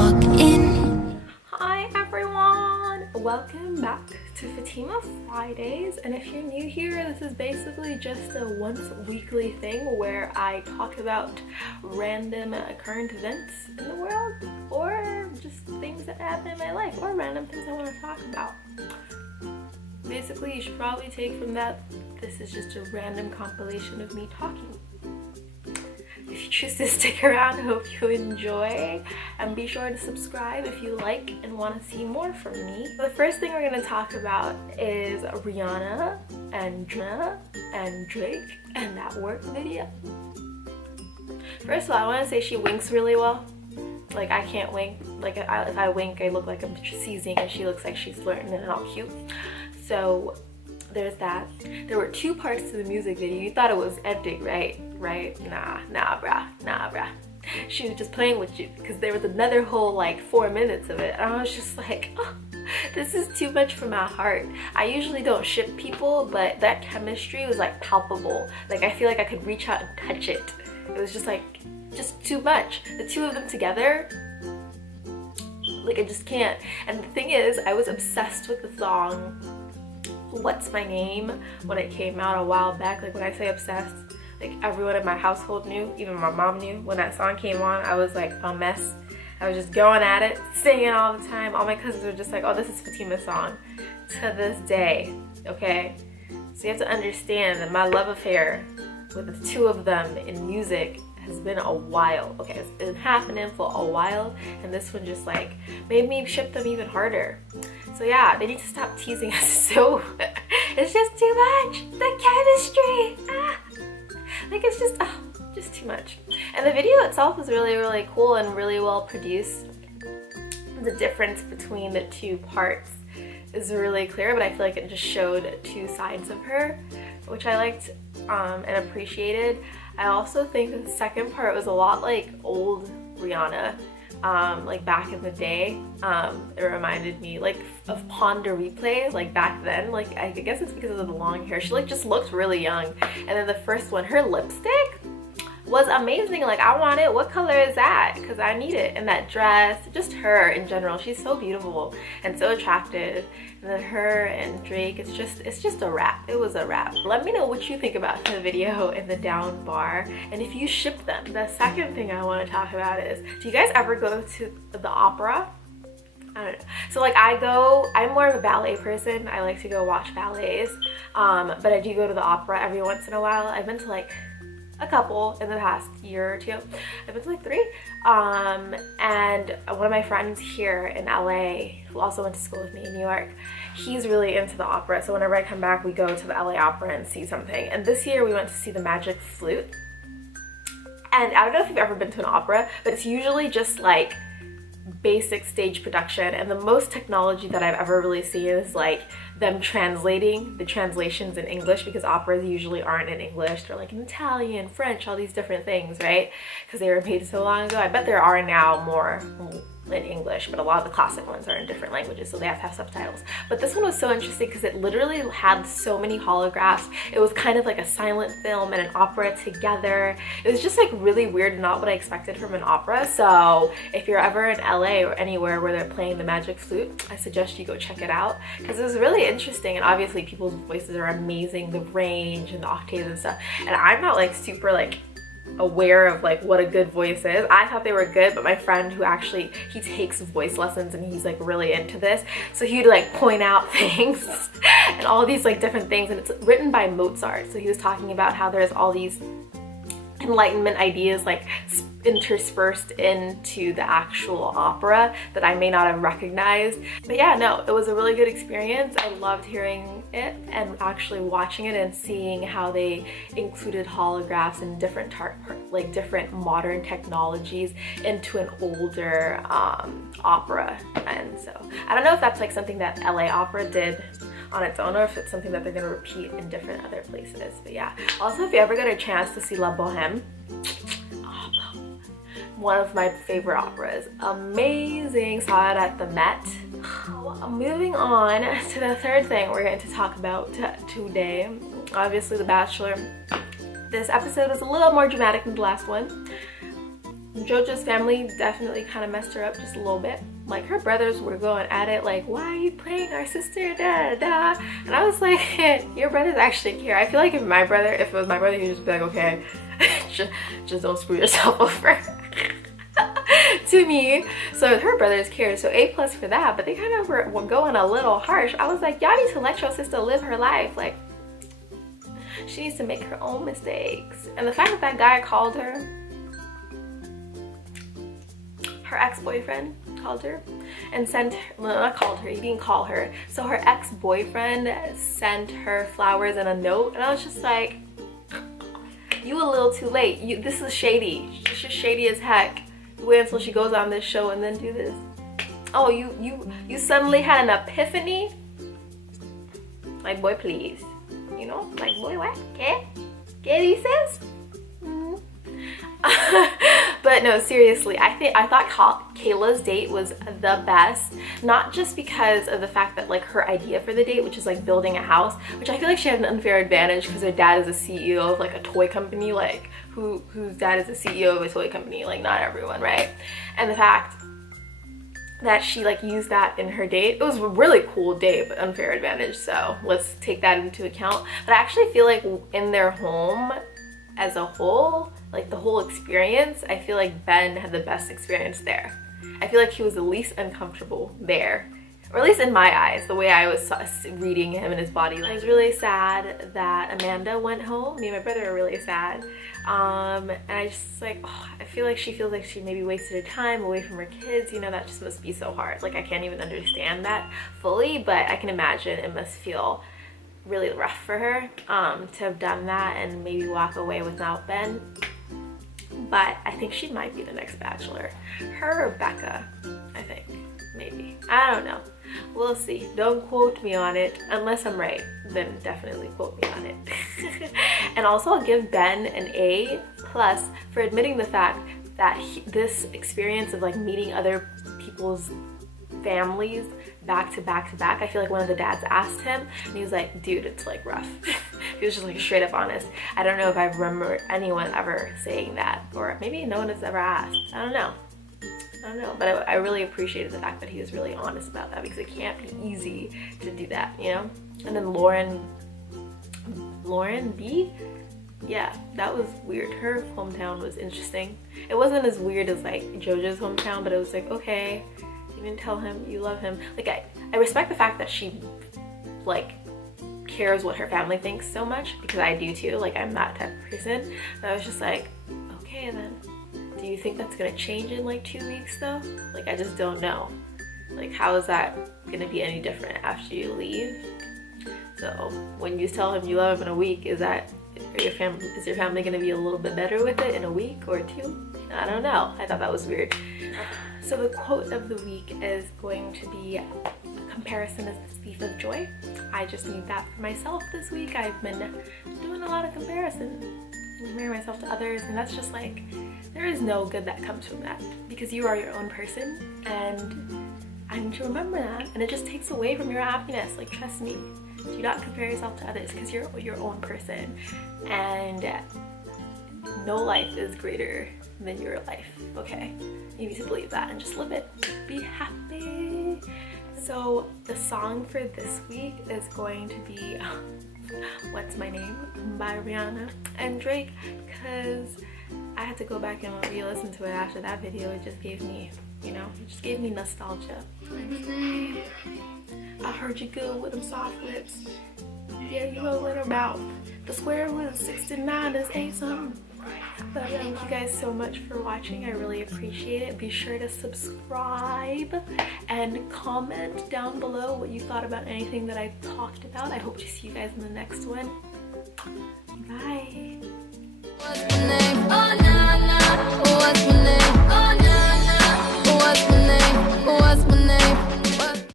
walk in. Hi everyone! Welcome back to Fatima Fridays, and if you're new here, this is basically just a once weekly thing where I talk about random current events in the world, or just things that happen in my life, or random things I want to talk about. Basically, you should probably take from that, this is just a random compilation of me talking. If you choose to stick around, I hope you enjoy, and be sure to subscribe if you like and want to see more from me. The first thing we're going to talk about is Rihanna and Drake and that Work video. First of all, I want to say she winks really well. Like, I can't wink. Like, if I wink, I look like I'm seizing, and she looks like she's flirting and all cute. So there's that. There were two parts to the music video. You thought it was ending, right? Nah, bruh. She was just playing with you, because there was another whole like 4 minutes of it, and I was just like, oh, this is too much for my heart. I usually don't ship people, but that chemistry was like palpable. Like, I feel like I could reach out and touch it. It was just like, just too much. The two of them together, like, I just can't. And the thing is, I was obsessed with the song What's My Name when it came out a while back. Like, when I say obsessed, like, everyone in my household knew, even my mom knew. When that song came on, I was like a mess. I was just going at it, singing all the time. All my cousins were just like, oh, this is Fatima's song. To this day, okay? So you have to understand that my love affair with the two of them in music has been a while. Okay, it's been happening for a while, and this one just like made me ship them even harder. So yeah, they need to stop teasing us. So it's just too much. The chemistry. Like, it's just too much. And the video itself is really, really cool and really well produced. The difference between the two parts is really clear, but I feel like it just showed two sides of her, which I liked and appreciated. I also think the second part was a lot like old Rihanna, like back in the day. It reminded me like of Pon de Replay, like back then. Like, I guess it's because of the long hair. She like just looked really young. And then the first one, her lipstick was amazing. Like, I want it. What color is that? Because I need it. And that dress, just her in general, she's so beautiful and so attractive. And then her and Drake, it's just a wrap. It was a wrap. Let me know what you think about the video in the down bar, and if you ship them. The second thing I want to talk about is, do you guys ever go to the opera? I don't know. So like, I'm more of a ballet person. I like to go watch ballets, but I do go to the opera every once in a while. I've been to like a couple in the past year or two. I've been to like 3. And one of my friends here in LA, who also went to school with me in New York, he's really into the opera. So whenever I come back, we go to the LA Opera and see something. And this year we went to see the Magic Flute. And I don't know if you've ever been to an opera, but it's usually just like basic stage production, and the most technology that I've ever really seen is like them translating the translations in English, because operas usually aren't in English. They're like in Italian, French, all these different things, right? Because they were made so long ago. I bet there are now more in English, but a lot of the classic ones are in different languages, so they have to have subtitles. But this one was so interesting because it literally had so many holographs. It was kind of like a silent film and an opera together. It was just like really weird, not what I expected from an opera. So if you're ever in LA or anywhere where they're playing the Magic Flute, I suggest you go check it out, because it was really interesting. And obviously people's voices are amazing, the range and the octaves and stuff. And I'm not like super like aware of like what a good voice is. I thought they were good, but my friend who actually, he takes voice lessons and he's like really into this, so he'd like point out things and all these like different things, and it's written by Mozart. So he was talking about how there's all these Enlightenment ideas like interspersed into the actual opera that I may not have recognized. But yeah, no, it was a really good experience. I loved hearing it and actually watching it and seeing how they included holographs and different different modern technologies into an older opera. And so I don't know if that's like something that LA Opera did on its own, or if it's something that they're going to repeat in different other places. But yeah, also if you ever get a chance to see La Boheme, one of my favorite operas, amazing, saw it at the Met. Moving on to the third thing we're going to talk about today, obviously The Bachelor. This episode was a little more dramatic than the last one. JoJo's family definitely kind of messed her up just a little bit. Like, her brothers were going at it like, why are you playing our sister, da da. And I was like, your brothers actually care. I feel like if it was my brother, he'd just be like, okay, just don't screw yourself over. To me. So her brothers cared, so A+ for that. But they kind of were going a little harsh. I was like, y'all need to let your sister live her life. Like, she needs to make her own mistakes. And the fact that that guy called her ex-boyfriend called her and sent her, well, not called her, he didn't call her, so her ex-boyfriend sent her flowers and a note, and I was just like, you a little too late. This is shady. It's just shady as heck. Wait until she goes on this show and then do this. Oh, you suddenly had an epiphany? Like, boy, please. You know? Like, boy, what? ¿Qué? ¿Qué dices? But no, seriously, I thought Kayla's date was the best, not just because of the fact that, like, her idea for the date, which is like building a house, which I feel like she had an unfair advantage because her dad is a CEO of like a toy company, like whose dad is a CEO of a toy company, like not everyone, right? And the fact that she like used that in her date, it was a really cool date, but unfair advantage, so let's take that into account. But I actually feel like in their home as a whole, like the whole experience, I feel like Ben had the best experience there. I feel like he was the least uncomfortable there, or at least in my eyes, the way I was reading him and his body language. I was really sad that Amanda went home. Me and my brother were really sad. And I just like, oh, I feel like she feels like she maybe wasted her time away from her kids. You know, that just must be so hard. Like, I can't even understand that fully, but I can imagine it must feel really rough for her to have done that and maybe walk away without Ben. But I think she might be the next Bachelor. Her or Becca, I think, maybe. I don't know. We'll see. Don't quote me on it. Unless I'm right, then definitely quote me on it. And also, I'll give Ben an A+ for admitting the fact that this experience of like meeting other people's families back to back to back, I feel like one of the dads asked him and he was like, dude, it's like rough. He was just like straight up honest. I don't know if I remember anyone ever saying that, or maybe no one has ever asked. I don't know, but I really appreciated the fact that he was really honest about that, because it can't be easy to do that, you know? And then Lauren B, yeah, that was weird. Her hometown was interesting. It wasn't as weird as like JoJo's hometown, but it was like, okay, you didn't tell him you love him. Like, I respect the fact that she like cares what her family thinks so much, because I do too. Like, I'm that type of person. But I was just like, okay then, do you think that's gonna change in like 2 weeks though? Like, I just don't know. Like, how is that gonna be any different after you leave? So when you tell him you love him in a week, is your family gonna be a little bit better with it in a week or 2? I don't know. I thought that was weird. So the quote of the week is going to be, a comparison is the thief of joy. I just need that for myself this week. I've been doing a lot of comparison and comparing myself to others, and that's just like, there is no good that comes from that, because you are your own person, and I need to remember that, and it just takes away from your happiness. Like, trust me, do not compare yourself to others, because you're your own person, and no life is greater than your life, okay? You need to believe that and just live it. Be happy. So the song for this week is going to be What's My Name by Rihanna and Drake, because I had to go back and re-listen to it after that video. It just gave me, you know, it just gave me nostalgia. I heard you good with them soft lips. Yeah, you know what about the square root of 69 is 8 something. But thank you guys so much for watching. I really appreciate it. Be sure to subscribe and comment down below what you thought about anything that I talked about. I hope to see you guys in the next one. Bye.